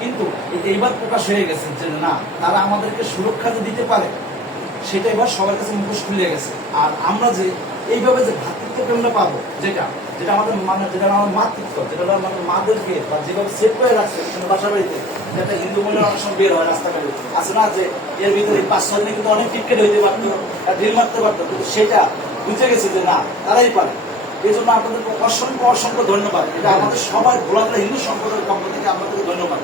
কিন্তু এইবার প্রকাশ হয়ে গেছে যে না, তারা আমাদেরকে সুরক্ষা যে দিতে পারে সেটা এবার সবার কাছে মুখোশ খুলে গেছে। আর আমরা যে এইভাবে যে ভ্রাতৃত্ব প্রেমটা পাবো, যেটা যেটা আমাদের মানে যেটা আমার মাতৃত্ব, যেটা আমাদের মাদেরকে বা যেভাবে সেভ করে রাখছে বাসা বাড়িতে, যেটা হিন্দু মহিলা অনেক সময় বের হয় রাস্তাঘাটে, আছে না যে এর ভিতরে 5-6 দিনে কিন্তু অনেক টিকেট হইতে পারতো, ঢিল মারতে পারতো, কিন্তু সেটা বুঝে গেছে যে না, তারাই পারে। এই জন্য আপনাদেরকে অসংখ্য অসংখ্য ধন্যবাদ। এটা আমাদের সবাই ভোলাতে হিন্দু সম্প্রদায়ের পক্ষ থেকে আপনাদেরকে ধন্যবাদ।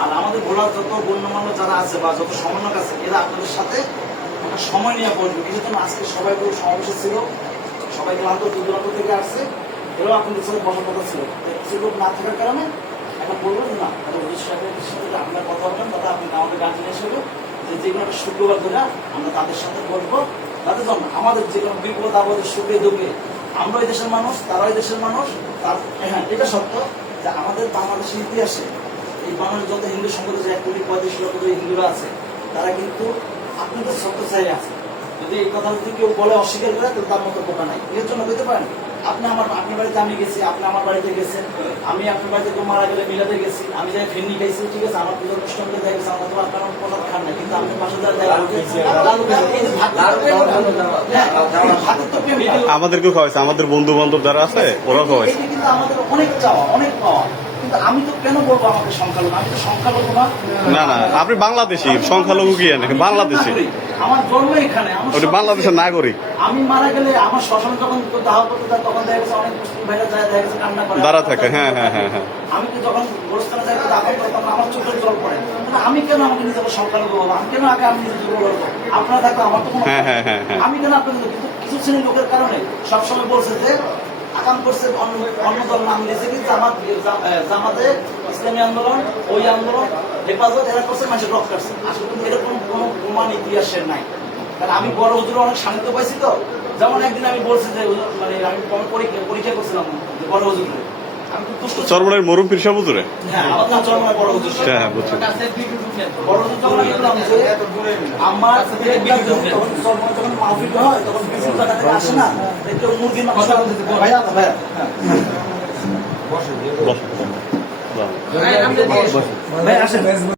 আর আমাদের ভোলার যত গণ্যমান্য যারা আছে বা যত সমন্বয়ক আছে, এরা আপনাদের সাথে একটা সময় নিয়ে বসবে। কিছু জন্য আজকে সবাই সমাবেশে ছিল, সবাই ক্লান্ত দূরান্ত থেকে আসছে, এরাও আপনাদের সাথে বসার কথা ছিল। কিছু লোক না থাকার কারণে এখন বলবেন না, তাহলে হুজুর সাহেবের সাথে আপনার কথা বলবেন, তারা আপনি আমাদের গান নিয়ে এসে যে কোনো একটা শুক্রবার ধরে আমরা তাদের সাথে বলবো, তাদের জন্য আমাদের যে কোনো বিপদ আপদের সুখে দুঃখে আমরা এই দেশের মানুষ, তারা এই দেশের মানুষ। তার হ্যাঁ, এটা সত্য যে আমাদের বাংলাদেশের ইতিহাসে এই বাংলাদেশ যত হিন্দু সম্প্রদায় 1,35,00,000 হিন্দুরা আছে, তারা কিন্তু আপনাদের সত্য চাই আছে। যদি এই কথা যদি কেউ বলে অস্বীকার করে, তাহলে তার মতো বোকা নাই। এর জন্য বলতে পারেন আপনি আপনার বাড়িতে আমি গেছি, আপনি আমার বাড়িতে গেছেন, আমি আপনার বাড়িতে কেউ মারা গেলে মিলাতে গেছি, আমি যাই ফেরনি খাইছি, ঠিক আছে, আমার পুজোর অনুষ্ঠানকে যাই গেছি, আমরা তো আপনার প্রসাদ খান না, কিন্তু আপনি পাশে আমাদেরকেও খাওয়াইছে, আমাদের বন্ধু বান্ধব যারা আছে ওরাও খাওয়াইছে। কিন্তু আমাদের অনেক চাওয়া, অনেক পাওয়া। কিন্তু আমি তো কেন বলবো আমাকে সংখ্যালঘু? আমি তো সংখ্যালঘু না। না না, আপনি বাংলাদেশি, সংখ্যালঘু কি নাকি বাংলাদেশি? আমার জন্ম এখানে, বাংলাদেশের নাগরিক। আমি মারা গেলে আমার শ্মশানে যখন দাহ করতে যায়, তখন দেখা গেছে অনেক মুসলিম ভাইরা যায়, দেখা গেছে কান্না করে, দাঁড়া থাকে। হ্যাঁ হ্যাঁ হ্যাঁ হ্যাঁ। আমি তো যখন গোরস্থানে যাই দাফন করি, তখন আমার চোখের জল পড়ে। আমি কেন আমাকে নিজেকে সংখ্যালঘু বলবো? আমি কেন আগে আমি নিজেকে বলবো? আপনারা থাকলে আমার তো কোনো, আমি কেন আপনাদের? কিন্তু কিছু শ্রেণীর লোকের কারণে সবসময় বলছে যে আকাম করছে, অন্য দল নাম দিয়েছে কি জামাতে, ইসলামী আন্দোলন, ওই আন্দোলন, হেফাজত, এরা করছে, মানুষের রক্ত কাটছে। আসলে কিন্তু এরকম কোনো প্রমাণ ইতিহাসের নাই। কারণ আমি বড় হুজুরে অনেক সান্নিধ্য পাইছি। তো যেমন একদিন আমি বলছি যে মানে আমি পরীক্ষা করছিলাম যে বড় হুজুরে, আমি খুব দুষ্ট চরমনের মরুম পীর সাহেব হুজুরে। হ্যাঁ, আমার নাম চরমনের বড় হুজুর। হ্যাঁ বুঝছি। বড় হুজুর যখন আমি বললাম যে আমার যখন চরমনের যখন মাহফিল হয়, তখন বিভিন্ন জায়গা থেকে আসে না, একটু মুরগির মাংস ভাইয়া ভাইয়া বস। ভাই আসেন।